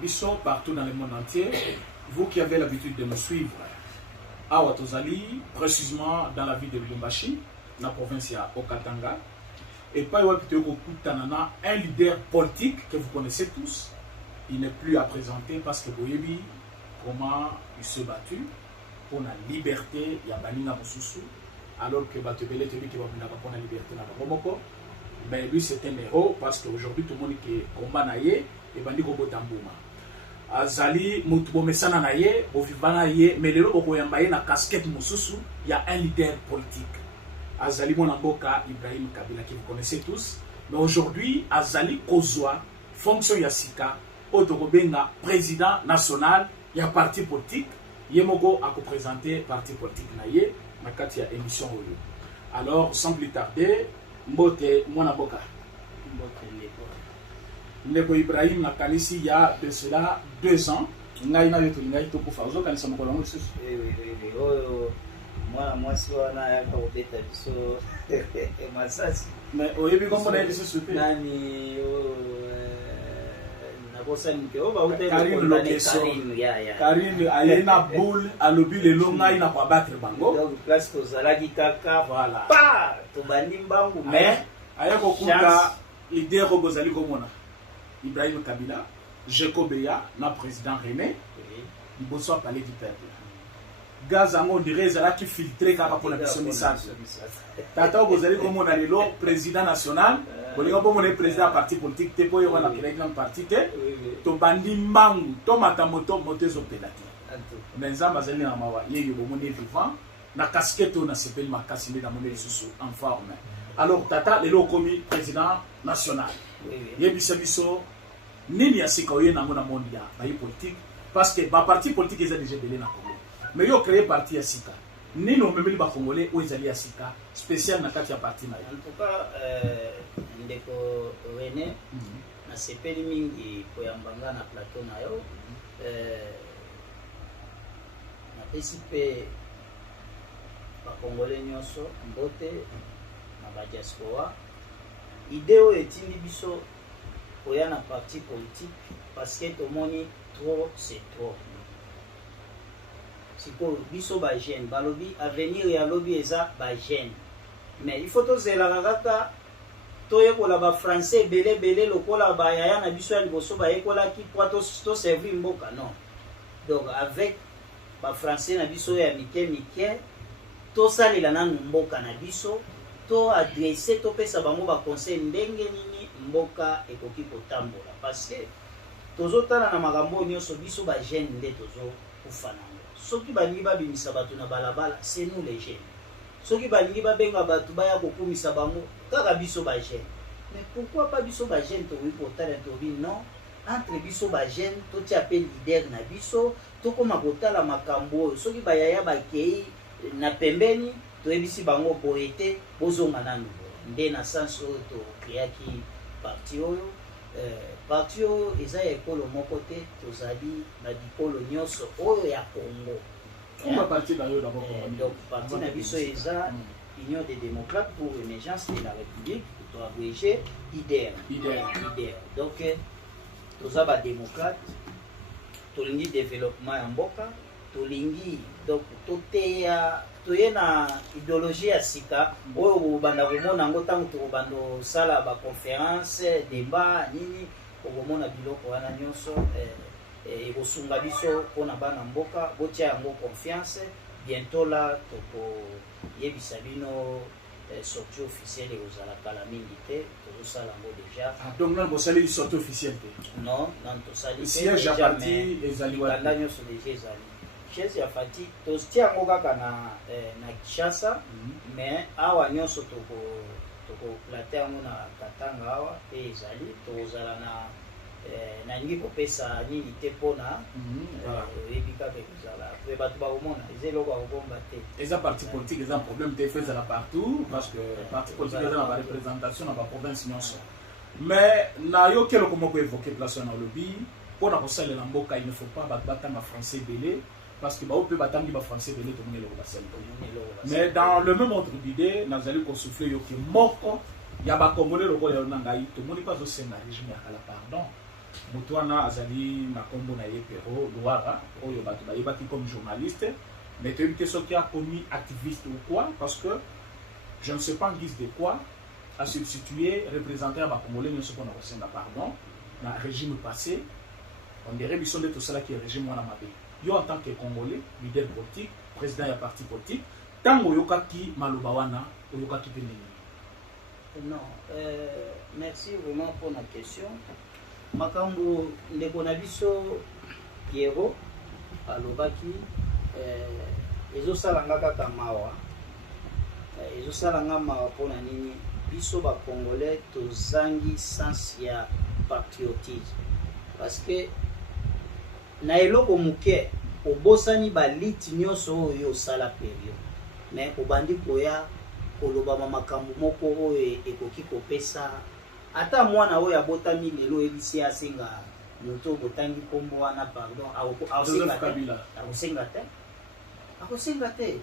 Biso partout dans le monde entier, vous qui avez l'habitude de nous suivre à Watozali, précisément dans la ville de Lubumbashi, dans la province de Okatanga, et pas un leader politique que vous connaissez tous. Il n'est plus à présenter parce que Boyebi, comment il s'est battu pour la liberté, il y a Banina Moussousou, alors que Batebele te dit qu'il va pour la liberté dans le Romoko. Mais lui, c'est un héros parce qu'aujourd'hui, tout le monde qui est combat naïe et bandi ko botambouma. Azali, Moutbomesana naïe, Bovibana naïe, mais le Okoyambaye na casquette Moussousou, il y a un leader politique. Azali Monamboka, Ibrahim Kabila, qui vous connaissez tous. Mais aujourd'hui, Azali Kozwa, fonction Yassika, Otokobenga, président national, il y a parti politique. Yemogo a présenté parti politique naïe, na kati ya émission oyo. Alors, sans plus tarder, Mbote Monaboka. Ndeko Ibrahim na kanisi il y a de cela 2 ans. Ngai na yeto ngai to kufa. Ozo kanisa mokolo ngo susu. Oui. Oh, moi si wana ya ka obeta biso masasi. Mais oyebi kombo na yeso supe. Nani na bosa nke o ba hotel Karim ya. Karim ayena boule alobi le longa ina kwa battre bango. Donc place to zalaki kaka voilà. Pa to bandi mbangu mais ayako kuka leader Bozali komona. Ibrahim Kabila, Jekobeya, na président René, il bosse à parler du peuple. Gazango, on dirait, c'est là qui filtre pour la mission message. Tata Bozali, comme on a le président national, on est président parti politique, tu peux y avoir un parti, tu bandi mangu, tu matamoto, motes opélati. Mais ça, Mazali Namawa, il y a eu vivant, na casquette, on a s'appelé ma cassine dans mon sous en forme. Alors, Tata, le commis président national. Yebisabiso nini asika oye nango na monde ya ba politique parce que ba parti politique est déjà belé na Congo mais yo créer parti ya sika nini o memeli ba congolais o ezali ya sika spécial na kati ya parti na en tout cas ndeko René na sepeli mingi koyambanga na plateau na yo na participer ba congolais nyonso mbote na ba diaspora idéo etindi biso koya na parti politique parce que tomoni trop c'est trop. Siko biso ba jeune balobi avenir ya lobi eza ba jeune. Mais il faut tozela kaka toyekola ba français belé lokola ba yaya na biso ya liboso ba yekola ki po to servir mboka non. Donc avec ba français na biso ya mike to salela na mboka na biso to adresser to pesa bango ba conseil ndenge nini mboka ekoki kotambola parce que tozotala na makambo nyonso biso ba jeune nde tozo kufana soki balingi babimisa bato na balabala c'est nous les jeunes soki balingi babenga bato baya kokumisa bango kaka biso ba jeune mais pourquoi pas biso ba jeune tokoki kotala tobi non entre biso ba jeune totia pe leader na biso tokoma kotala makambo soki bayaya bakei na pembeni toyebisi bango boyete bozonga nanu nde na sens oyo tokreaki parti oyo parti oyo eza ya ekolo moko te tozali badikolo nyonso oyo ya Congo. Donc parti na biso eza Union des démocrates pour l'émergence de la République to abrégé IDER. Donc toza ba démocrate tolingi développement ya mboka tolingi donc toteya toye na idéologie ya sika oyo banda komona ngo tango to bando sala ba conférence débat nini komona biloko wana nyonso ekosunga biso pona bana mboka botia yango confiance bientôt là toko yebisa bino sortie officielle ozala kala mingi te tozosala ngo déjà. Donc non bosali sortie officielle te non tosali siège ya parti ezali wala nyonso déjà ezali chez ya fati tostia ngo kaka na Kinshasa mais awa nyonso toko plater yango na Katanga awa pe ezali tozala na ngi kopesa nini te pona ebika pe kozala pe bato bakomona ezeloko akobomba te eza parti politique eza problème te fait la partout parce que parti politique eza na ba représentation na ba province nyonso mais na yo keloko moko évoquer place na lobby pona kosalela mboka il ne faut pas batanga français belé parce que on peut batangi ba français belé to monelo ba sel mais dans le même ordre d'idée nazali ko souffler yo ki moko ya ba congolais lokola yo nangai to moni pas au Sénégal régime ya kala pardon Boutouana Azali Makombo Naye Pero Loara, Oyo Bato Bayebaki comme journaliste, mais tu as ce qui a commis activiste ou quoi, parce que je ne sais pas en guise de quoi, à substituer représentant à Congolais, nous sommes en pardon, dans le régime passé, on dirait qu'ils sont de tout cela qui est régime Wanamabé. Yo en tant que Congolais, leader politique, président de parti politique, tant que Yoka qui Malubawana, Yoka qui Benini. Non, merci vraiment pour la question. Makambo Ndekonabiso Pierrot, Alobaki, Ezo Salanga Kakamawa, Ezo Salanga Mawa pour la nini, Biso ba Congolais, Tozangi sens ya patriotisme. Parce que, na eloko muke, obosani ba liti nyoso yo sala perio. Mais obandi koya, koloba makambo moko oyo ekoki kopesa ata mwana oyo abotami lelo ebisi asenga moto botangi kombo wana pardon akosenga te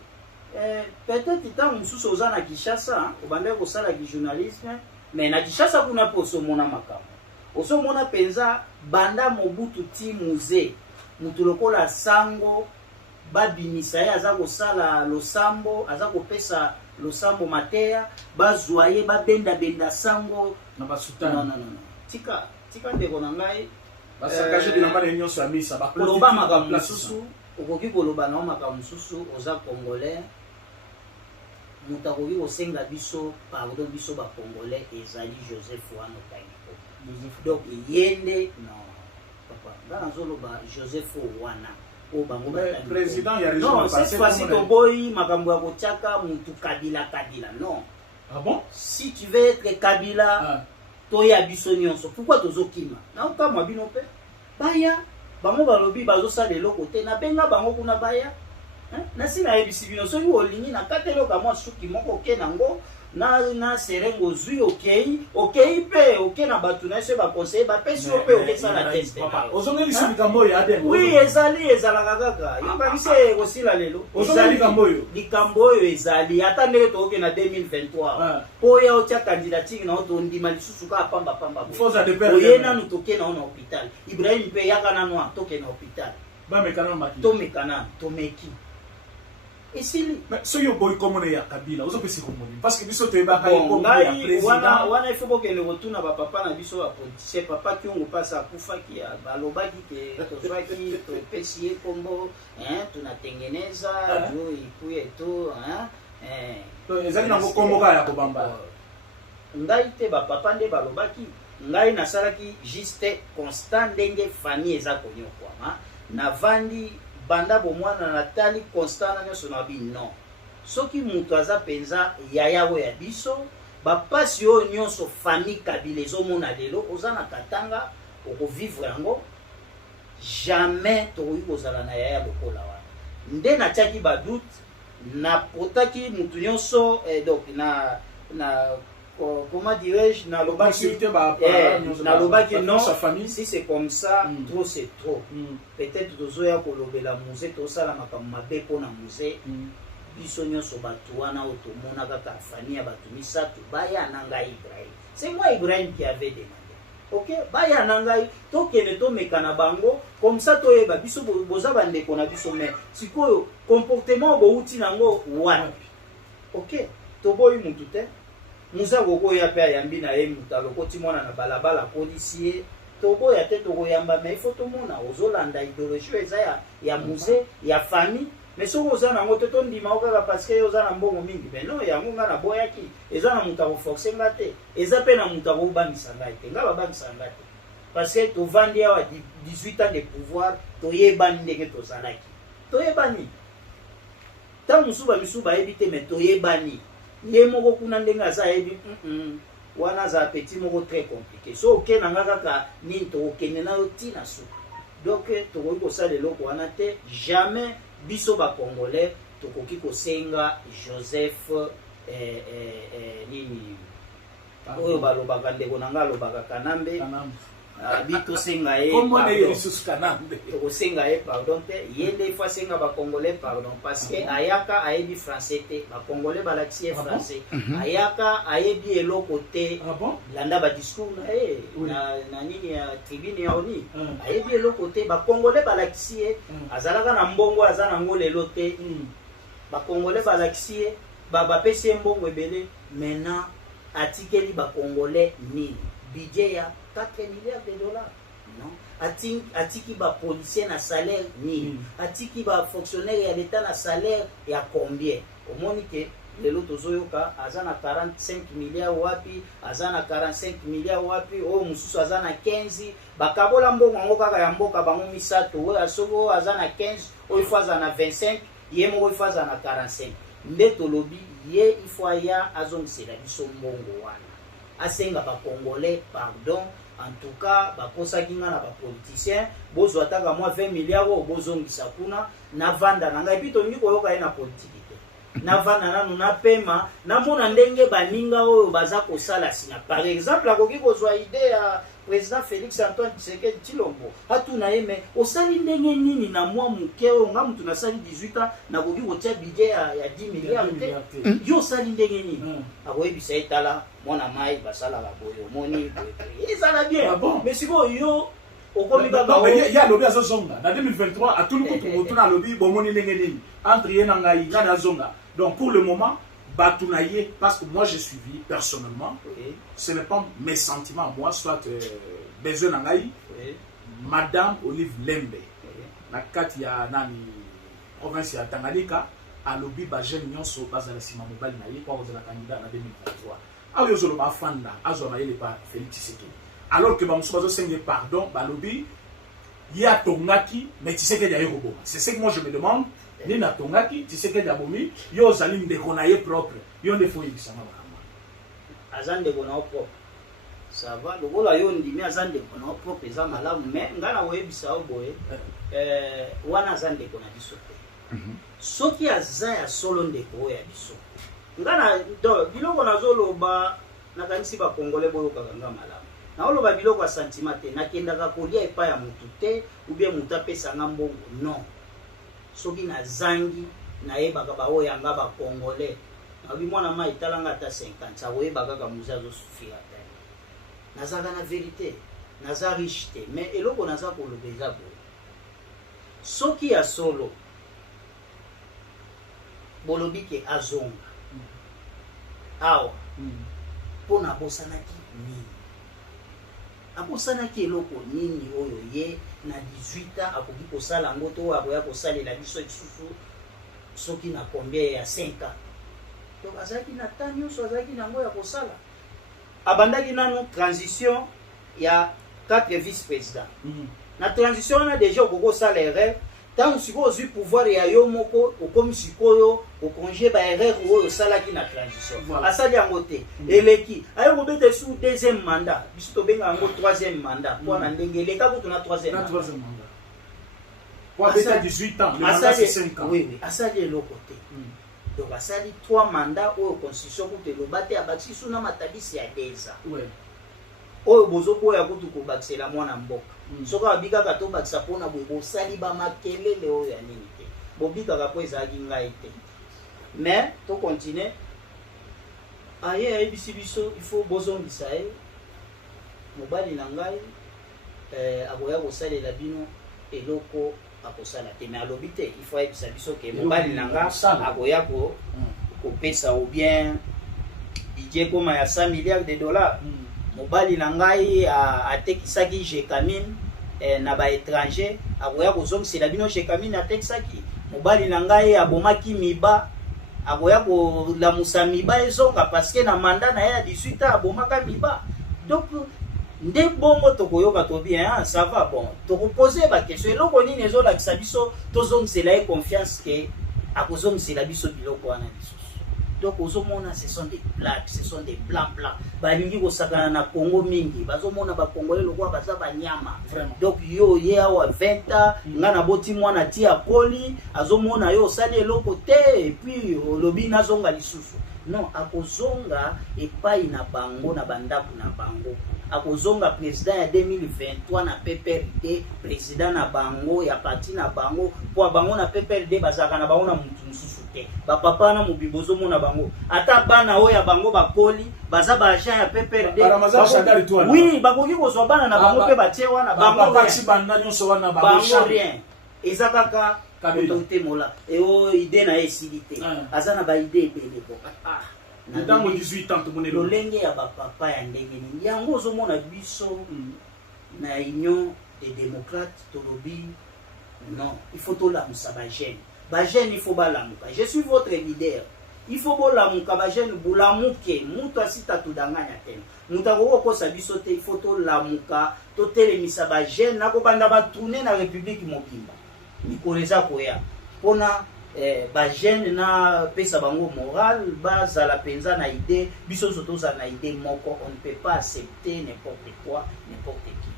peut-être tant mususu oza na Kinshasa obandaki kosala ki journalisme mais na Kinshasa kuna po osomona makambo osomona penza banda Mobutu ti musée mutu lokola Sango babimisa ye aza kosala losambo aza kopesa losambo mateya bazwaye babenda Sango na basutana non tika ndeko na ngai basakaje de namba réunion sa misa ba loba makambo susu okoki koloba na makambo susu oza congolais mutakoki kosenga biso pardon biso ba congolais ezali Joseph Wano Tangiko donc yende non papa dans zoloba Joseph Wana président ya non cette fois-ci toboyi makambo ya kotiaka mutu Kabila non. Ah bon? Si tu veux être Kabila toya biso nyonso pourquoi tozokima na okamwa bino pe baya bango balobi bazosala eloko te na benga bango kuna baya na sina yebisi bino soki olingi na katelo ka mwa suki moko ke nango na serengo zui okei pe oke na batu na se ba conseiller ba pesi pe oke sala test papa ozongeli sibika moyo adem oui ezalaka kaka yoka se kosila lelo ozongeli likambo oyo ezali ata ndenge toke na 2023 po ya otia candidature na oto ndima lisusu ka pamba oye nanu toke na hôpital Ibrahim pe yaka nanu toke na hôpital ba mekana maki tomeki Isili. Mais ce yo boy comme on est à Kabila, vous avez comme parce que biso toyeba ka comme président. Wana il faut que le retour na papa na biso a c'est papa qui on passe à kufa qui a balobaki que tozwa ki to pesier kombo tunatengeneza jo ikuye to to ezali nango kombo ka ya kobamba. Ngai te ba papa nde balobaki ngai nasalaki juste constant ndenge famille eza konyokwa na vandi banda bomwana natali constant na nyoso na bi non soki mutu aza penza yaya ya biso bapasi oyo nyonso famille Kabila ezomona lelo oza na katanga okovivre yango jamais tokoki kozala na yaya lokola wana nde natiaki badoute na potaki mutu nyonso donc na comment dirais-je na lobaki non si c'est comme ça trop c'est trop peut-être tozoya kolobela musée tosala makambo mabe pona musée biso nyonso batu wana otomona kaka famille ya batu misatu baya na ngai Ibrahim c'est moi Ibrahim qui avait demandé ok baya na ngai tokende tomeka na bango comme ça toyeba biso boza bandeko na biso mais sikoyo comportement bouti nango wapi ok toboyi mutu te musa kokoya pe ayambi na ye mutalo koti mwana na balabala policier toboya te tokoyamba mais il faut tomona ozolanda idéologie eza ya musée ya famille mais soko oza nango te tondima okaka parce que oza na mbongo mingi mais non yango nga na boyaki eza na mutu akoforce nga te eza pe na mutu akobangisa ngai te nga babangisa nga te parce que tovandi awa 18 ans de pouvoir toyebani ndenge tozalaki toyebani ntango mosusu bamisu bayebi te mais toyebani ye moko kuna ndenge aza yebi wana aza petit moko très compliqué so okenda nga kaka nini tokokende nayo ntina so donc tokoki kosala eloko wana te jamais biso bacongolais tokoki kosenga Joseph nini oyo balobaka ndeko na nga alobaka Kanambe Bito senga e. Comment est Ressources Kanambe? To senga e pardon te. Yende fois senga ba congolais pardon parce que ayaka ayebi français te. Ba congolais ba laxi français. Ayaka ayebi eloko te. Ah bon? Landa ba discours na e na nini ya tribune ya oni. Ayebi eloko te. Ba congolais ba laxi azalaka na mbongo azana ngolelo te. Ba congolais ba laxi ba pesi mbongo ebele maintenant atikeli ba congolais ni budget ya 4 milliards de dollars. Non. Atiki ba policier na salaire ni. Atiki ba fonctionnaire ya l'état na salaire ya combien? Omoni ke lelo tozoyoka azana 45 milliards wapi, azana 45 milliards wapi, o mususu azana 15, bakabola mbongo ngo kaka ya mboka bango misato, o asoko azana 15, o ifaza na 25, yemo o ifaza na 45. Ndeto lobi ye ifwa ya azongisela biso mbongo wana. Asenga ba congolais pardon. En tout cas, baposa kinga na ba politicien, bozo ataka moi 20 milliards o bozongisa kuna na vanda na ngai pito ndiko yoka ye na politique te. Na vanda nanu na pema na mona ndenge baninga oyo baza kosala sina. Par exemple, akoki kozwa idée ya président Félix Antoine Tshisekedi Tshilombo. Hatuna yeme osali ndenge nini na mwa muke oyo nga mutu nasali 18 ans na koki kotia budget ya 10 milliards te. Yo osali ndenge nini? Akoyebisa etala mona mai basala la boyo moni boyo. Ezala bien. Ah bon? Mais siko yo okomi baba o ya lobi azonga na 2023 a tout le monde motuna lobi bomoni ndenge nini entre ye na ngai na zonga. Donc pour le moment Batounaye, parce que moi j'ai suivi personnellement, ce n'est pas mes sentiments, moi, soit besoin d'angaï, Madame Olive Lembe, la Katia Nani, province de Tanganyika, à l'obi Bajen Nyonso, Bazala Sima Mobile Naye, pour la candidat en 2023. Alors, ils ont Fanda, Azonaye, pas Félix Tshisekedi. Alors que Bamsouazo Sengé, pardon, Balobi, il y a Tongaki, mais Tshisekedi a Yobo. C'est ce que moi je me demande. Ni na tongaki Tshisekedi abomi yo zali ndeko na ye propre yo nde fo yibisanga vraiment azande kona propre ça va lokola yo ndimi azande kona propre za malamu mais ngana oyebisa oboye wana azande kona biso te soki aza ya solo ndeko ya biso ngana do biloko nazoloba nakanisi ba congolais boyo kakanga malamu na oloba biloko ya sentiment te nakendaka kolia epa ya mutu te ou bien mutu apesanga mbongo non soki na zangi na yebaka bao yanga ba congolais abi mwana mai talanga ata 50 ça oyebaka ka muzazo sufira te nazaka na vérité naza riche te mais eloko naza kolobeza bo soki ya solo bolobi ke azonga awa pona bosanaki nini abosanaki eloko nini oyo ye na 18 ans akoki kosala ngo to akoya kosalela biso lisusu soki na combien ya 5 ans donc azalaki na temps nyonso azalaki nango ya kosala abandaki nano transition ya 4 vice-présidents na transition wana déjà okokosala erreur tant sikoyo ozwi pouvoir ya yo moko okomi sikoyo okonge ba erreur oyo osalaki na transition asali yango te eleki ayo kobeta su deuxième mandat biso tobenga yango troisième mandat mpo na ndenge eleka kutu na troisième mandat po abeta 18 ans le mandat c'est 5 ans oui asali eloko te donc asali 3 mandats oyo constitution kutu eloba te abakisi su na matabisi ya 2 ans oyo bozokoya kutu kobakisela mwana mboka soka babikaka tobakisa mpona boye bosali bamakelele oyo ya nini te bobikaka mpo ezalaki ngai te mais tokontinue aye ayebisi biso ifo bozongisa ye mobali na ngai akoya kosalela bino eloko akosala te mais alobi te ifo ayebisa biso ke mobali na nga akoya kopesa ou bien idie koma ya 100 milliards de dollars mobali na ngai atekisaki Jekamine na ba étranger akoya kozongisela bino Jekamine atekisaki mobali na ngai abomaki miba akoya kolamusa miba ezonga parce que na mandat na ye ya 18 ans abomaka miba donc nde bongo tokoyoka to bien ça va bon tokoposer ba question eloko nini ezolakisa biso tozongisela ye confiance ke akozongisela biso biloko wana lisusu. Donc ozomona ce sont des blagues, ce sont des blancs. Balingi kosakana na Congo mingi, bazomona ba Congolais lokwa baza ba nyama. Donc yo ye awa 20 ans, ngana boti mwana tia poli, azomona yo sali eloko te et puis lobi nazonga lisusu. Non, akozonga epai na bango na bandaku na bango. akozonga président ya 2023 na PPRD président na bango ya parti na bango po bango na PPRD bazaka na bango na mutu mususu te bapapa na mobibozo mona bango ata bana oyo ya bango bakoli baza ba agent ya PPRD oui bakoki kozwa bana na bango pe batie wana bango rien eza kaka autorité mola eo idée na esili te aza na ba idée ebele bo ndango 18 ans to monelo lolenge ya bapapa ya ndenge nini yango ozomona biso na union des démocrates tolobi non il faut tolamusa bagene il faut balamuka je suis votre leader il faut bolamuka bagene bolamuke mutu asita tudanganya tena mutu akokokosa biso te il faut tolamuka totelemisa bagene nakobanda batourne na république mobimba mikolo eza koya mpona bagene na pesa bango moral bazala penza na idée biso nyonso tozala na idée moko on ne peut pas accepter n'importe quoi n'importe qui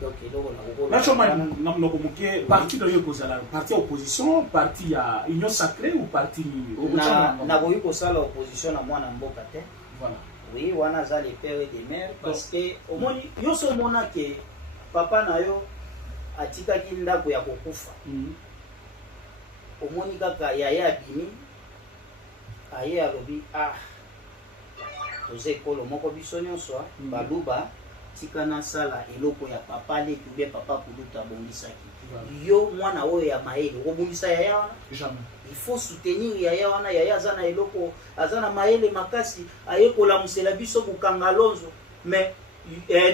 donc eloko na monoko moke parti na yo kozala parti ya opposition parti ya union sacrée ou parti nakoki kosala opposition na mwana mboka te voilà oui wana aza le père et des mères parce que omoni nyonso omona ke papa na yo atikaki ndako ya kokufa omoni kaka yaya abimi aye alobi toza ekolo moko biso nyonso baluba tika nasala eloko ya papa letu be papa kulutu abongisaki yo mwana oyo ya mayele okobongisa yaya wana il faut soutenir yaya wana yaya aza na eloko aza na mayele makasi aye kolamusela biso bukanga lonzo mais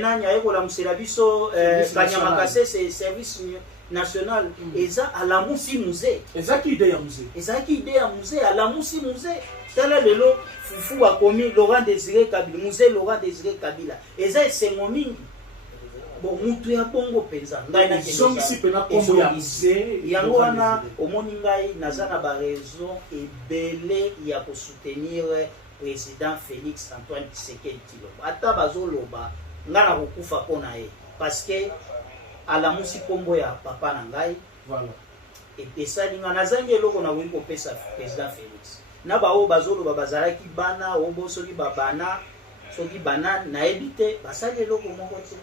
nani aye kolamusela biso kanyama kasese service national eza alamusi musée ezaki idée ya musée alamusi musée tala lelo fufu akomi Laurent Désiré Kabila musée Laurent Désiré Kabila eza esengo mingi bon mutu ya bongo penza ngai na kesongisi pena kombo ya musée yango wana omoni ngai naza na ba raison ebele ya ko soutenir président Félix Antoine Tshisekedi Tshilombo ata bazoloba nga na kokufa pona ye parce que alamusi kombo ya papa na ngai voilà epesali nga nazangi eloko na koki kopesa président Félix na bao bazoloba bazalaki bana obo soki babana soki bana nayebi te basali eloko moko te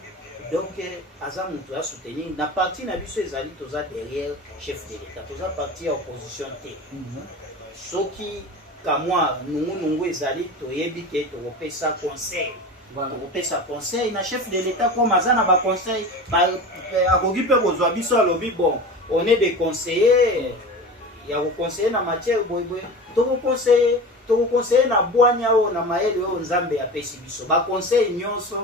donc aza mutu ya soutenir na parti na biso ezali toza derrière chef de l'état toza parti ya opposition te soki kamwa nungu ezali toyebi ke tokopesa conseil tokopesa conseil na chef de l'état comme aza na baconseil akoki mpe kozwa biso alobi bon on est des conseillers ya koconseiller na matière boyeboye tokoconseiller na bwani oyo na mayele oyo nzambe apesi biso baconseil nyonso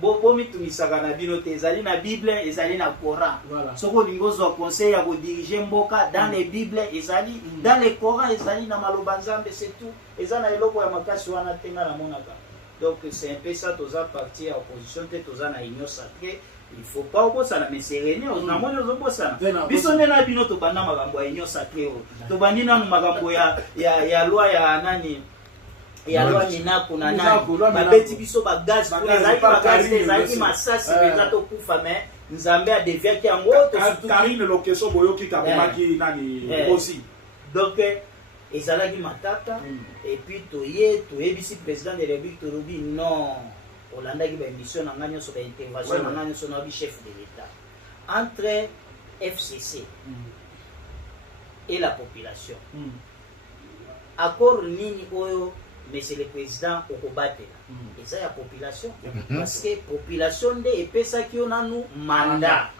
bomitumisaka na bino te ezali na bible ezali na coran soki olingi ozwa conseil ya kodirige mboka dans les bible ezali dans le coran ezali na maloba nzambe c'est tout eza na eloko ya makasi wana te nga namonaka donc c'est un peu ça toza parti ya opposition te toza na union sacrée il faut pas obosana mais serene namoni ozobosana biso nde na bino tobanda makambo ya union sacrée oyo tobandi nanu makambo ya loi ya nani ya loi minako na nani babeti biso bagaz ezalaki masasi penza tokufa mais nzambe adeviaki yango Karine lokeso boyoki kabomaki nani aussi donc ezalaki matata et puis toyebisi président de la République tolobi non olandaki baémission na nga nyonso baintervention na nga nyonso na chef de l'état entre FCC et la population accord nini oyo monsieur le président okobatela eza ya population parce que population nde epesaki yo nanu mandat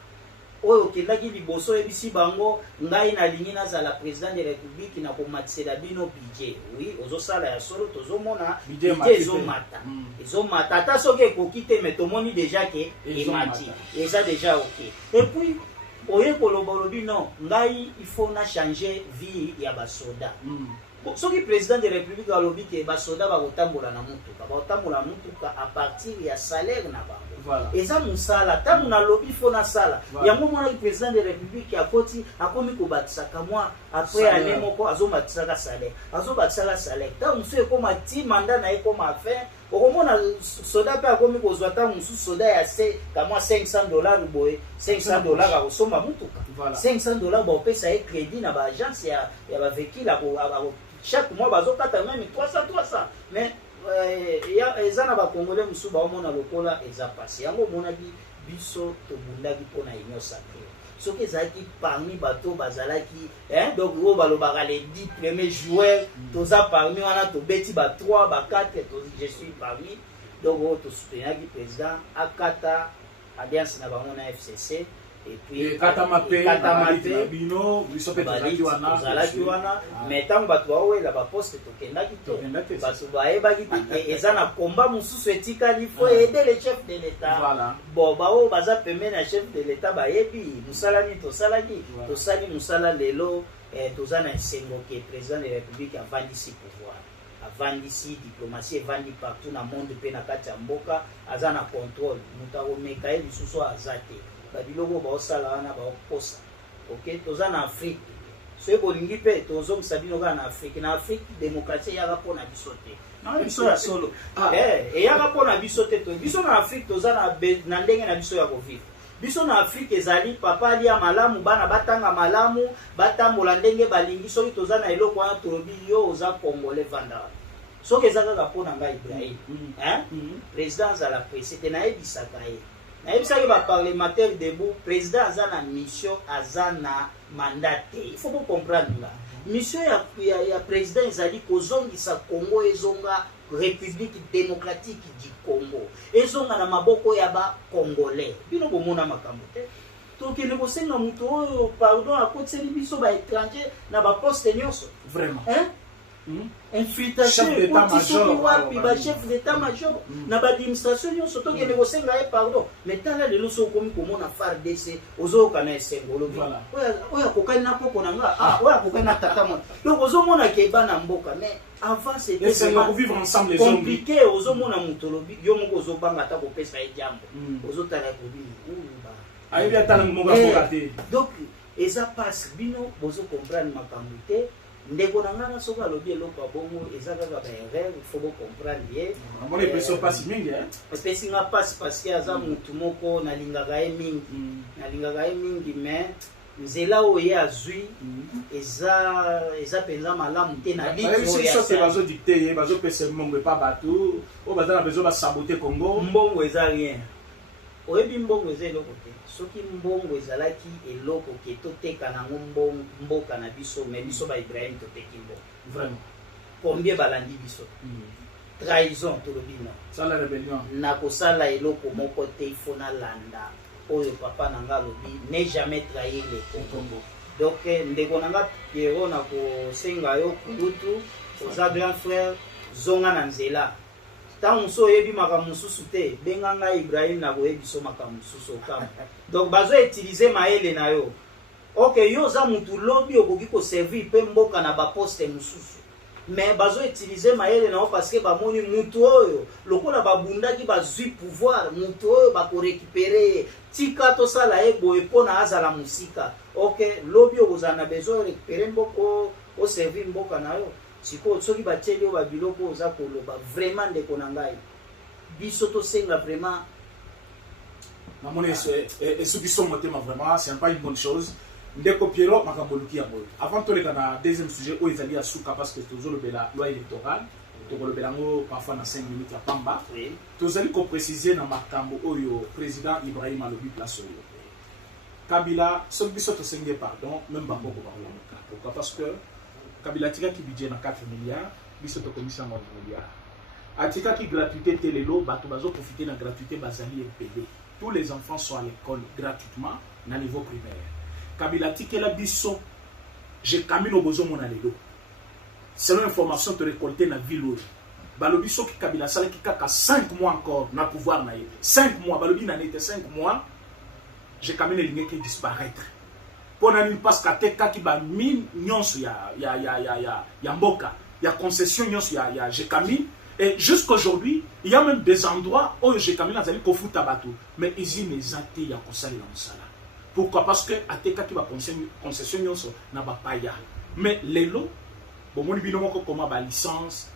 oyo okendaki liboso oyebisi bango ngai nalingi nazala président de la république na komatisela bino budget oui ozosala ya solo tozomona budget ezomata ata soki ekoki te mais tomoni déjà ke emati eza déjà ok et puis oye koloba olobi non ngai il faut na changer vie ya basoda soki président de la république alobi ke basoda bakotambola na mutuka à partir ya salaire na bango eza mosala ntango nalobi il faut nasala yango monaki président de la république akoti akomi kobatisaka mwa après année moko azobatisaka salaire ntango mosusu ekoma ti manda na ye koma affaire okomona soda mpe akomi kozwa ntango mosusu soda ya se kamwa $500 boye $500 akosomba mutuka $500 baopesa ye crédit na baagence ya bavekile chaque mois bazokata même 300 mais eza na bakongole mosusu baomona lokola eza pasi yango omonaki biso tobundaki mpona union sacrée soki ezalaki parmi bato bazalaki donc oyo balobaka les 10 premiers joueurs toza parmi wana tobeti ba 3 ba 4 je suis parmi donc oyo tosoutenaki président akata alliance na bango na FCC et puis katamape bino biso pe tozalaki wana mais ntango bato baowela baposte tokendaki te bato bayebaki te eza na komba mosusu etikali fo aider le chef de l'état bon baoyo baza pembeni ya chef de l'état bayebi mosala nini tosalaki tosali mosala lelo toza na esengo ke président de la république avandisi pouvoir avandisi diplomatie evandi partout na monde mpe na kati ya mboka aza na contrôle moto akomeka ye lisusu aza te babiloko baosala wana baokosa ok toza na afrique soki bolingi mpe tozongisa bino kaka na afrique démocratie eyaka mpona biso te biso ya solo eyaka mpona biso te biso na afrique toza na ndenge na biso ya kovivre biso na afrique ezali papa alia malamu bana batanga malamu batambola ndenge balingi soki toza na eloko wana tolobi yo oza congolais vandala soki eza kaka mpona ngai ibrahim président azala presse te nayebisaka ye nayebisaki baparlementaire debout président aza na mission aza na mandat te il faut comprendre nga mission ya président ezali kozongisa congo ezonga république démocratique du congo ezonga na maboko ya bacongolais bino bomona makambo te tokende kosenga moto oyo pardon akotiseli biso baétranger na baposte nyonso vraiment infiltration ekotisoki wapi bachef d'état major na baadministration nyonso tokende kosenga ye pardon mais tala lelo so okomi komona FARDC ozoyoka na esengo olobi oyo akokani na koko na nga oyo akokani na tata mwana donc ozomona keba na mboka mais avant c'était compliqué ozomona moto olobi yo moko ozobanga ata kopesa ye jambo ozotala kobi ayebi atala monga mboka te donc eza passe bino bozo comprendre makambo te ndeko na ngana soka lobi eloko abongo eza kaka baerreur il faut comprendre ye amoni peso pasi mingi espèce nga passe parce que aza mutu moko nalingaka ye mingi mais nzela oyo ye azwi eza penza malamu te na bitote bazodicte ye bazopesa mbongo epa bato oyo baza na besoin basabote Congo mbongo eza rien oyebi mbongo eza eloko te soki mbongo ezalaki eloko ke toteka nango mboka na biso mais biso ba Ibrahim toteki mbongo vraiment combien balandi biso trahison tolobi no sala rébellion na kosala eloko moko te ifo nalanda oyo papa na nga lobi ne jamais trahir le Congo donc ndeko na nga Pierrot na kosenga yo kulutu oza grand frère zonga na nzela tant mosusu oyebi makambo mosusu te benga ngai Ibrahim na koyebiso makambo mosusu okama donc bazo utiliser mayele na yo ok yo oza mutu lobi okoki koservir mpe mboka na baposte mosusu mais bazo utiliser mayele na yo parce que bamoni mutu oyo lokola babundaki bazwi pouvoir mutu oyo bakorécupere tika tosala ye boye mpona azala mosika ok lobi okozala na besoin orécupere mboko oservir mboka na yo siko soki batieli oyo babiloko oza koloba vraiment ndeko na ngai biso tosenga vraiment namoni esuki so motema vraiment c'est pas une bonne chose ndeko Pierrot makambo luki ya boye avant toleka na deuxième sujet oyo ezali ya suka parce que tozolobela loi électorale tokolobela yango parfois na 5 minutes ya pamba tozali kopréciser na makambo oyo président Ibrahim alobi place oyo Kabila soki biso tosenge pardon même bamboko bakolamoka pourquoi parce que Kabila atikaki budget na 4 milliards biso tokomisa 9 milliards atikaki gratuité telelo bato bazo profiter na gratuité bazali ebele tous les enfants sont à l'école gratuitement na niveau primaire Kabila tikela biso j'ai camino bozo mona lelo selon information te récolter na ville balobi soki Kabila salaki kaka 5 mois encore na pouvoir na ye 5 mois balobi na nete 5 mois j'ai camino lingeki disparaître ponani parce qu'atekaki ba mine nyonso ya mboka ya concession nyonso ya Jekami et jusqu'aujourd'hui il y a même des endroits où Jekami nazali kofuta bato mais usine ezate ya kosala la mosala pourquoi parce que atekaki ba concession nyonso na ba paya mais lelo bomoni bino moko comment ba licence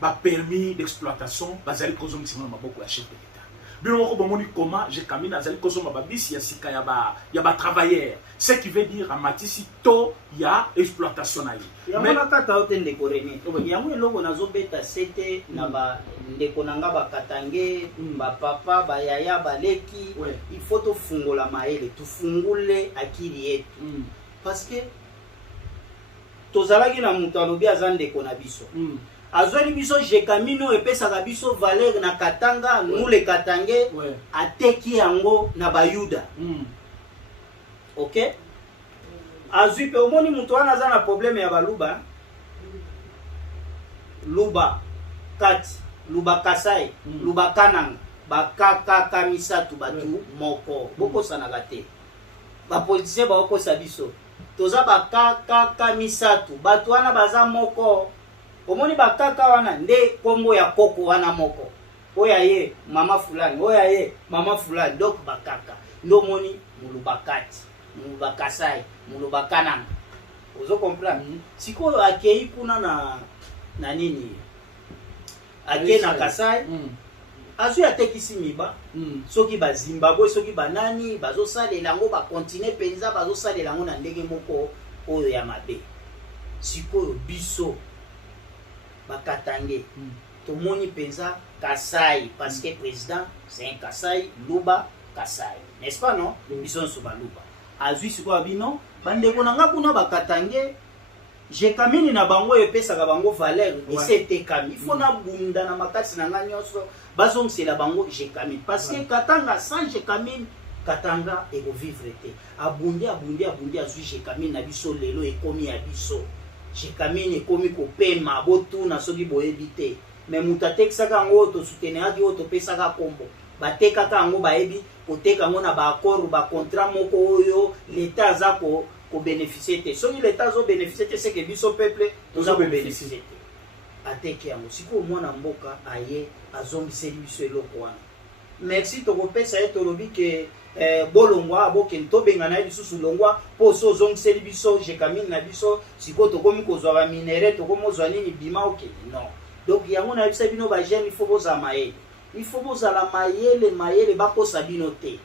ba permis d'exploitation bazali kozongisa na maboko ya chef de l'État Bino ko bomoni comment je camine azali ko soma babisi ya sika ya ba travailleur. Ce qui veut dire à Matisi to ya exploitation na yi. Ya mona kata otende korene. Ya mo eloko nazo beta sete na ba ndeko nanga ba katange ba papa ba yaya ba leki. Il faut to fungola maele, to fungule akili yetu. Parce que tozalaki na mutu alobi aza ndeko na biso. Azweli biso jekamino epesaka biso valeur na katanga mule katange ateki yango na bayuda. Ok? Azwi pe omoni mutu wana aza na problème ya baluba. Luba kati, luba kasai, luba kananga, bakaka kamisatu batu moko. Boko sanaka te. Ba politicien ba oko sabiso. Toza bakaka kamisatu, batu wana baza moko. Omoni bakaka wana nde kombo ya koko wana moko. Oya ye mama fulani, oya ye mama fulani, donc bakaka. Ndo moni mulubakati, mulubakasai, mulubakananga. Ozo comprendre? Siko akei kuna na nini? Ake na Kasai. Azu ya tekisi miba. Soki ba Zimbabwe, soki ba nani, bazo salela ngo ba continue penza bazo salela ngo na ndenge moko oyo ya mabe. Siko biso bakatange tomoni penza Kasai parce que président c'est un Kasai Luba Kasai, n'est-ce pas non? Biso so baluba azui siko abino bandeko nanga kuna bakatange je kamini na bango epesaka bango valeur esete kami il faut na bunda na makasi na nganyonso bazongela bango je kamini parce que katanga sans je kamini katanga eko vivre te abundi azui je kamini na biso lelo ekomi ya biso je kamini ekomi kopema botuna soki boyebi te mais mutatekisaka ngo to souteniraki oto pesaka kombo batekaka ngo bayebi koteka ngo na ba accord ba contrat moko oyo l'état aza ko bénéficier te soki l'état zo bénéficier te c'est que biso peuple toza ko bénéficier te ateki yango siko mwana mboka aye azongiseli biso eloko wana merci tokopesa ye tolobi ke bolongwa aboke tobenga na lisusu longwa po so zongiseli biso jekamine na biso siko tokomi kozwa ba minere tokomozwa nini bima oke non donc yango na bisa bino ba jeune il faut boza mayele il faut boza la mayele bakosa bino te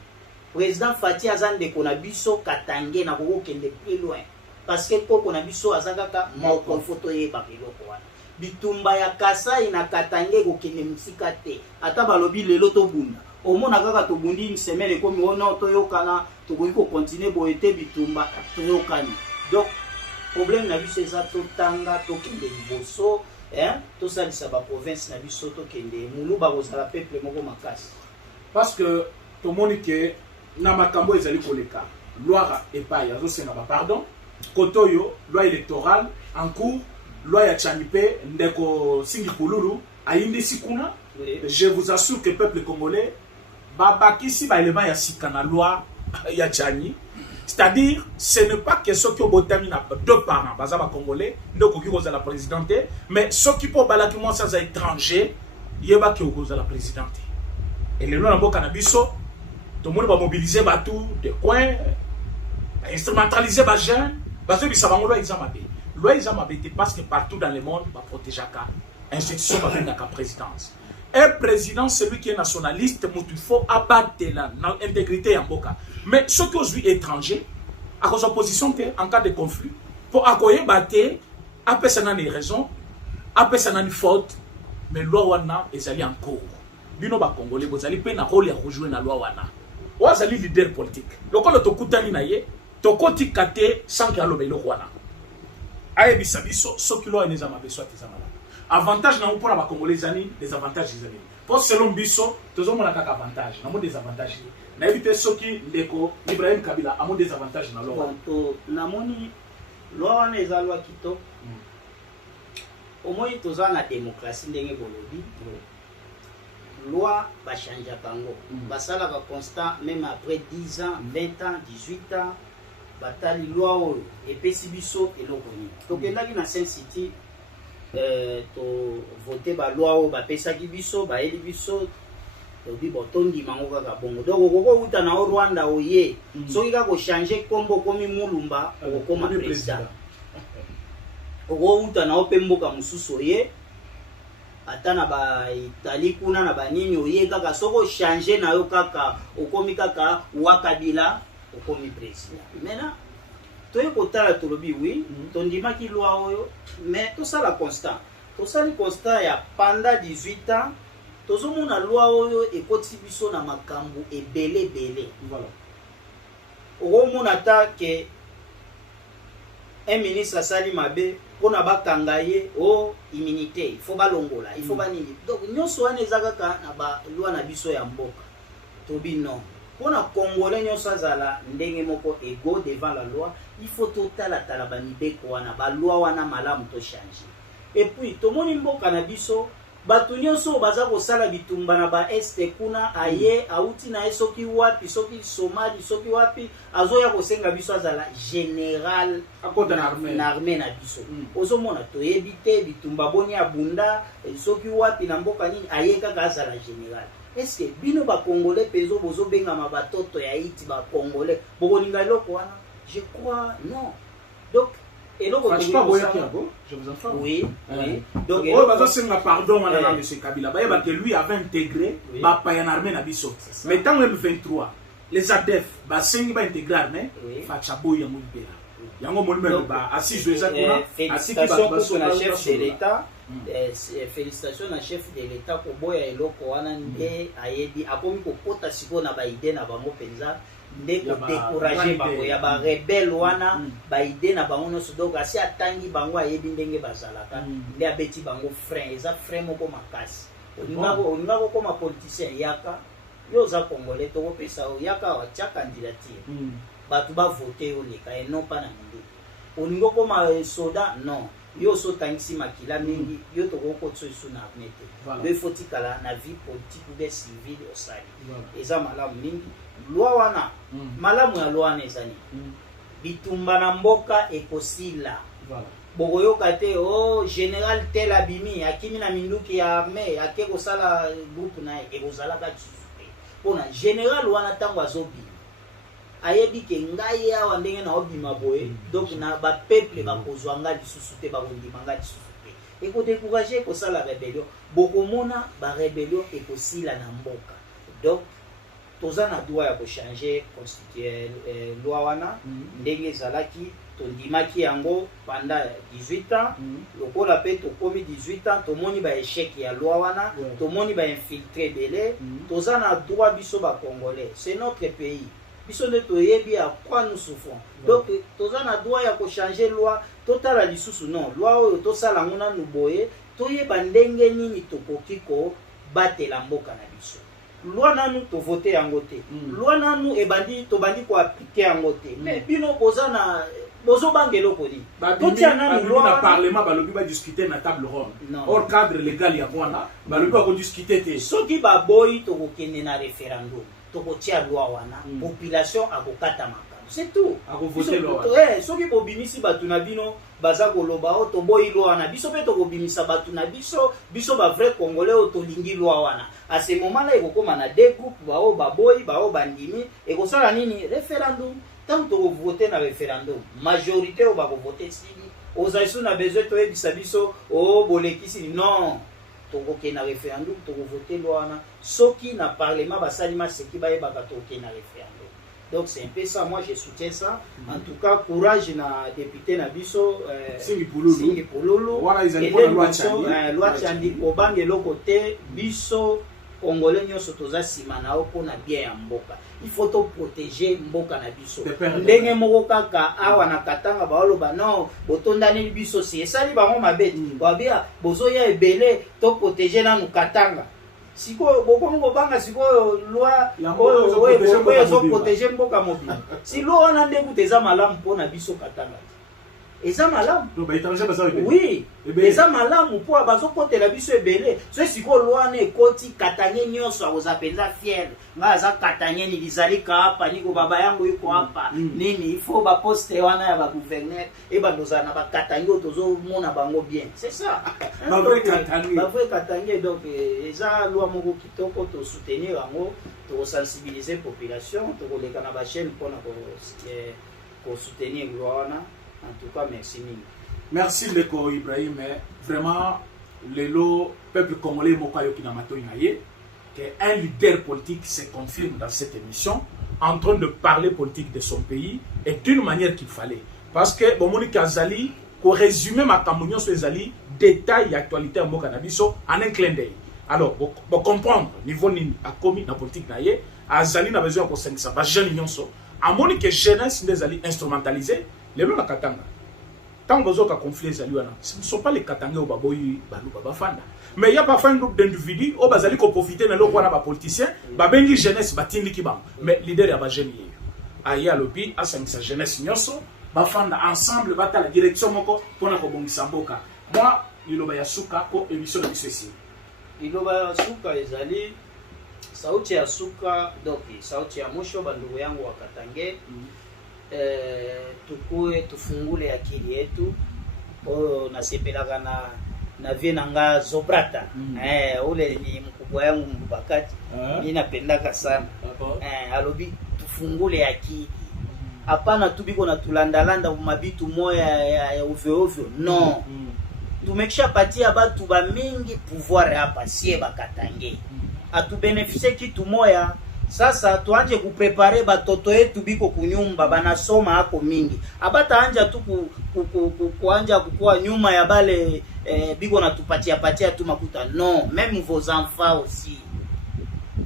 président Fati azande kona biso katange na kokende plus loin parce que koko na biso azakaka moko photo ye ba biloko wana bitumba ya Kasai na katange kokende musika te ata balobi lelo to bunda omona kaka to bundi une semaine komi ono to yokana to ko continuer boete bitumba to yokani donc problème na biso eza to tanga to kende liboso tout ça de la province na biso to kende muluba kozala peuple moko makasi parce que to monique na makambo ezali koleka loi epai azosenga ba pardon kotoyo loi électorale en cours loi ya Tchanipe ndeko Singi Pululu ayindi sikuna je vous assure que peuple congolais babakisi ba élément ya sikana loi ya Tchani. C'est-à-dire, ce n'est pas que ceux qui ont botami na deux parents, bazaba congolais, ndoko ki koza la présidente, mais ceux qui pour balaki moi sans étranger, yeba ki koza la présidente. Et les lois na biso, tout le monde va mobiliser batou des coins, instrumentaliser ba jeunes, parce que ça va loi examabe. Loi examabe parce que partout dans le monde va protéger ka institution va venir ka présidence. Un président, celui qui est nationaliste, il faut abattre l'intégrité en boka. Mais ceux qui sont étrangers, à cause de la position en cas de conflit, pour accueillir battre, après ça n'a ni raison, après ça n'a ni faute, mais loi wana est allé en cours. Bino ba Congolais, vous allez peine à rôle à rejoindre la loi wana. Ou à allez leader politique. Le cas de Tokutani naye, Tokoti kate sans qu'il y ait le wana. Aye bisabiso, ceux qui l'ont les amabe soit les amala. Avantage na pour la Congolais ani, des avantages des amis. Pour selon biso, tous on a quelques avantages, na des avantages. Na éviter ceux qui ndeko Ibrahim Kabila a des avantages na loi. To na moni loi wana eza loi kitoko. Au moins toza na démocratie ndenge bolobi. Loi va changer bango. Basala va constant même après 10 ans, 20 ans, 18 ans, batali loi oyo epesi biso eloko nini. Tokendaki na Saint City to voter ba loi oyo bapesaki biso, baeli biso tobi botondi mango kaka bongo. Donc okoko uta na Rwanda oye. Soki ka ko changer kombo komi mulumba okoma président. Okoko uta na opemboka mususu oye. ata na ba Italie kuna na banini oye kaka soko changer na yo kaka okomi kaka wakabila okomi président maintenant toye kotala tolobi oui tondimaki loi oyo mais tosala constant tosali constant ya pendant 18 ans tozomona loi oyo ekoti biso na makambo ebele voilà okomona ta ke un ministre asali mabe pona bakanga ye o immunité il faut balongola il faut banini donc nyonso wana eza kaka na ba loi na biso ya mboka tobi non pona congolais nyonso azala ndenge moko ego devant la loi il faut totala bamibeko wana ba loi wana malamu to changer et puis tomoni mboka na biso batu nyonso baza kosala bitumba na ba este kuna aye auti na ye soki wapi soki Somali soki wapi azoya kosenga biso azala général akota na armée na biso ozomona toyebi te bitumba boni abunda soki wapi na mboka nini aye kaka azala général. Est-ce que bino ba congolais pezo bozo benga ma batoto ya iti ba congolais bokolinga eloko wana? Je crois non. Donc et donc je vous entends. Oui. Donc pardon à monsieur Kabila que lui avait intégré ba payan armée na biso. Mais tant le 23 les ADF ba sengi ba intégrer armée fa chabo ya mulibera. Yango molime ba assise za kuna félicitations na chef de l'état. Félicitations na chef de l'état ko boya eloko wana nde ayebi akomi ko kota siko na ba idée na bango penza nde ko décourager bango ya ba rebelle wana ba idée na bango no donc asi atangi bango ayebi ndenge bazalaka nde abeti bango frein eza frein moko makasi oninga ko koma politicien yaka yo za congolais to ko pesa yaka wa cha candidature batu ba voter o leka et non pas na ndu oninga ko ma soda non yo so tangisi makila mingi yo to ko tsoisu na mete le fotikala na vie politique ou civile au sali eza malamu mingi loi wana malamu ya loi wana ezani bitumba na mboka ekosila bokoyoka te o général tel abimi akimi na minduki ya armée ake kosala groupe na ekozalaka tsusu pona général wana tango azobima ayebi ke ngai awa ndenge na obima boye donc na ba peuple bakozwa nga lisusu te bakondima nga lisusu te ekodécourager ekosala rébellion bokomona ba rébellion ekosila na mboka donc toza na droit ya kochanger loi wana ndenge ezalaki tondimaki yango pendant 18 ans lokola pe tokomi 18 ans tomoni ba échec ya loi wana tomoni ba infiltré belé toza na droit biso ba congolais c'est notre pays biso nde toyebi à quoi nous souffrons donc toza na droit ya kochanger loi totala lisusu non loi oyo tosala ngo nanu boye toyeba ndenge nini tokoki ko batela mboka na biso loi nanu to voter yango te loi nanu ebandi to bandi ko appliquer yango te mais bino boza na bozo bangelo ko ni totia nanu loi na parlement balobi ba discuter na table ronde hors cadre légal ya bwana balobi ba ko discuter te soki ba boyi to kokende na référendum to kotia loi wana population akokata makambo c'est tout akovoter loi soki bobimisi batu na bino baza koloba o to boyi loi wana biso pe to kobimisa batu na biso ba vrai congolais o to lingi loi wana à ce moment là ekokoma na deux groupes bao baboyi bao bandimi ekosala nini référendum tant to voter na référendum majorité o ba voter sili ozaisu na besoin to ebisa biso o bolekisi non tokoke na référendum tokovoter loi wana soki na parlement basalima seki bayebaka tokoke na référendum. Donc c'est un peu ça, moi je soutiens ça. En tout cas, courage na député na biso Singi Pululu. Voilà, ils ont loi Tchandi obange lo côté biso congolais nyonso toza sima na oko na bien ya mboka. Il faut to protéger mboka na biso. Ndenge moko kaka awa na katanga baoloba non botondani biso si esali bango mabeti. Babia bozoya ebele to protéger na katanga. Siko bokongo banga siko loi oyo protéger mboka mobile. Si loi wana ndeku teza malamu pona biso katanga. Eza malamu. Oui. Eza malamu po abazo kotela biso ebele. So siko loi na ekoti katanye nyonso akoza penza fier. Nga za katanye ni lizalika hapa niko baba yangu yuko hapa. Nini il faut ba poste wana ya ba gouverneur e ba dozana ba katanye tozo mona bango bien. C'est ça. Ba vrai katanye. Ba vrai katanye donc eza loi moko kitoko to soutenir yango to sensibiliser population to koleka na ba chaîne pona ko soutenir loi wana. En tout cas, merci. Merci Leko Ibrahim. Vraiment, le peuple congolais mokayo kinamato inaye qu'un leader politique se confirme dans cette émission en train de parler politique de son pays et d'une manière qu'il fallait. Parce que Bomoni Kazali, pour résumer ma campagne sur les alliés, détail et actualité en Mokanabiso en un clin d'œil. Alors, pour comprendre, niveau ni a commis la politique naïe, Azali n'a besoin pour 500, pas jeune nyonso. À mon que jeunesse des alliés instrumentalisés, les lois na katanga. Tant que vous avez conflit les alliés, ce ne sont pas les katangais au baboy, balou babafanda. Mais il y a parfois un groupe d'individus au bazali qui profiter de l'eau pour politiciens, babengi jeunesse batindi kibam. Mais leader ya ba jeune yé. Aïe à l'opi, à sa jeunesse nyonso, bafanda ensemble bata la direction moko pour na kobongisa mboka. Moi, liloba ya suka ko émission de ceci. Liloba ya suka ezali sauti ya suka doki sauti ya mwisho bandugu yangu wakatange tukue tufungule akili yetu oyo nasepelaka na vie nanga Zobrata ule ni mkubwa yangu mbakati mimi napendaka sana alobi tufungule akili hapana tubiko na tulandalanda mabitu moya ya ovyo ovyo no tumekisha patia batu ba mingi pouvoir hapa sie bakatange atubenefisie kitu moya sasa tuanje kuprepare batoto yetu biko kunyumba banasoma hako mingi abata anja tu kuanja kukua nyuma ya bale biko natupatia tu makuta non même vos enfants aussi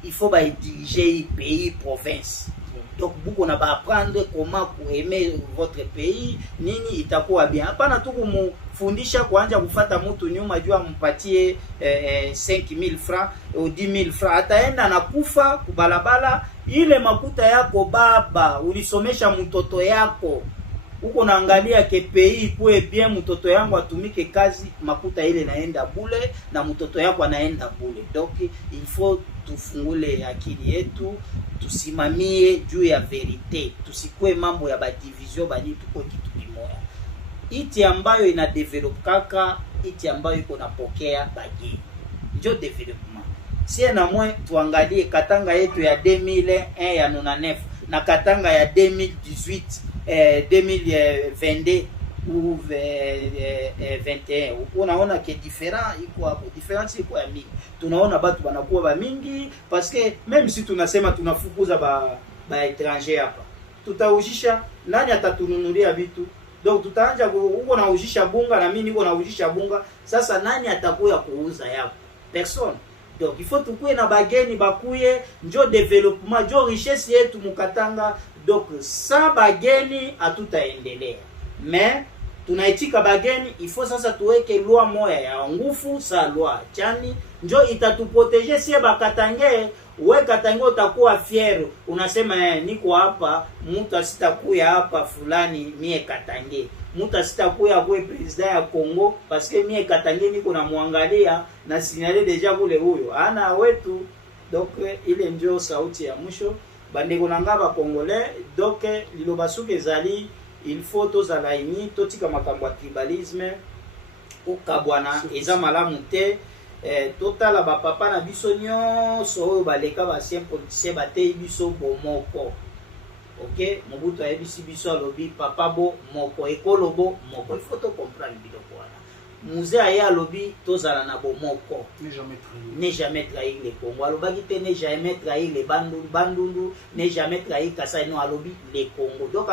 il faut ba diriger pays province donc buko na ba apprendre comment aimer votre pays nini itakuwa bien hapana tu kumfundisha kuanja kufata mtu nyuma jua mpatie 5000 francs au 10000 francs ataenda na kufa kubalabala ile makuta yako baba ulisomesha mtoto yako uko naangalia ke pays kwe bien mtoto yangu atumike kazi makuta ile naenda bule na mtoto yako anaenda bule donc il faut tufungule akili yetu tusimamie juu ya verite tusikwe mambo ya ba division bani tuko kitu kimoja iti ambayo ina develop kaka iti ambayo iko napokea bagi ndio development sie na mwe tuangalie katanga yetu ya 2001 ya 99 na katanga ya 2018 2022 ou 21 unaona ke different iko hapo difference iko ya mingi tunaona batu banakuwa ba mingi parce que même si tunasema tunafukuza ba étranger hapa tutaujisha nani atatununulia vitu donc tutaanja uko naujisha bunga na mimi niko naujisha bunga sasa nani atakuya kuuza yapo personne donc il faut tukue na bageni bakuye njo development njo richesse yetu mukatanga donc sans bageni hatutaendelea mais tunaitika bageni il faut sasa tuweke loi moya ya ngufu sa loi chani njo itatuproteger sie bakatange we katange utakuwa fier unasema niko hapa mtu asitakuya hapa fulani mie katange mtu asitakuya kwa president ya Congo parce que mie katange niko na muangalia na signaler deja kule huyo ana wetu donc ile ndio sauti ya mwisho bandeko nangaba congolais donc liloba suke zali il faut tozala ini totika makambo ya tribalisme ukabwana eza malamu te totala ba papa na biso nyonso oyo baleka ba ancien politicien batei biso bomoko ok mobutu ayebisi biso alobi papa bo moko ekolo bo moko il faut to comprendre biloko wana musée aye alobi tozala na bomoko ne jamais trahir le Congo alobaki te ne jamais trahir le bandundu ne jamais trahir Kasai no alobi le Congo donc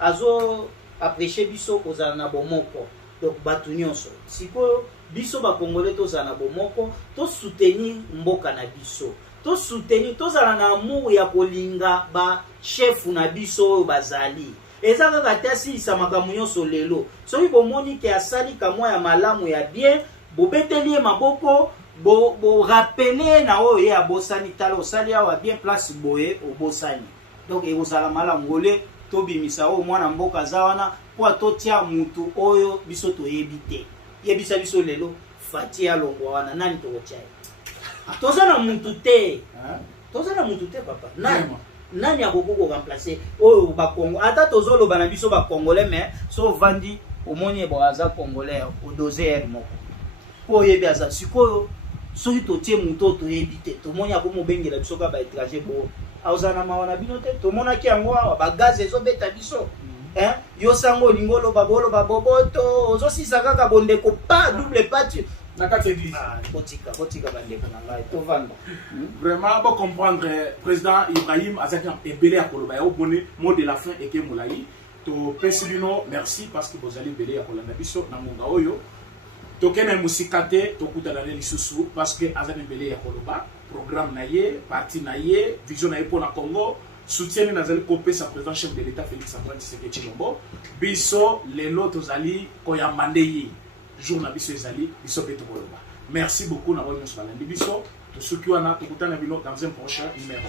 azo apprécier biso kozala na bomoko donc batu nyonso siko biso ba congolais tozala na bomoko to soutenir mboka na biso to soutenir tozala na amour ya kolinga ba chef na biso bazali eza kaka tasi sa makambo nyonso lelo soki bomoni ke asali kamwa ya malamu ya bien bobeteli maboko bo rappeler na oyo ya bosani tala osali awa bien place boye obosani donc ekozala malamu ngole to bimisa o mwana mboka zawana po totia mutu oyo biso toyebi te yebisa biso lelo fatia longwa wana nani tokotia tozana mutu te tozana mutu te papa nani akoko remplacer oyo ba Congo ata tozolo bana biso ba congolais mais so vandi omoni boaza congolais o dozer moko po yebi aza sikoyo soki totie mutu toyebi te tomoni akomo bengela biso ka ba étranger bo auzana mawana bino te tomonaki yango ba gaz ezobeta biso yo sango lingolo babolo baboboto ozo sisa kaka bondeko pa double patch na kati église. Kotika bandeko na ngai tovanda. Vraiment bon comprendre président Ibrahim Azaki ebele akoloba ya obone mot de la fin et que molai to pesibino merci parce que vous allez belé ya kolanda biso na ngonga oyo to kene musikate to kutana le lisusu parce que Azaki belé ya koloba programme na ye parti na ye vision na ye pour na Congo soutien nazali kopé sa président chef de l'état Félix Antoine Tshisekedi Tshilombo biso lelo tozali koyamba ndeye jour na biso ezali biso pe tokoloba. Merci beaucoup na bonne soirée biso to suki wana to kutana bino dans un prochain numéro.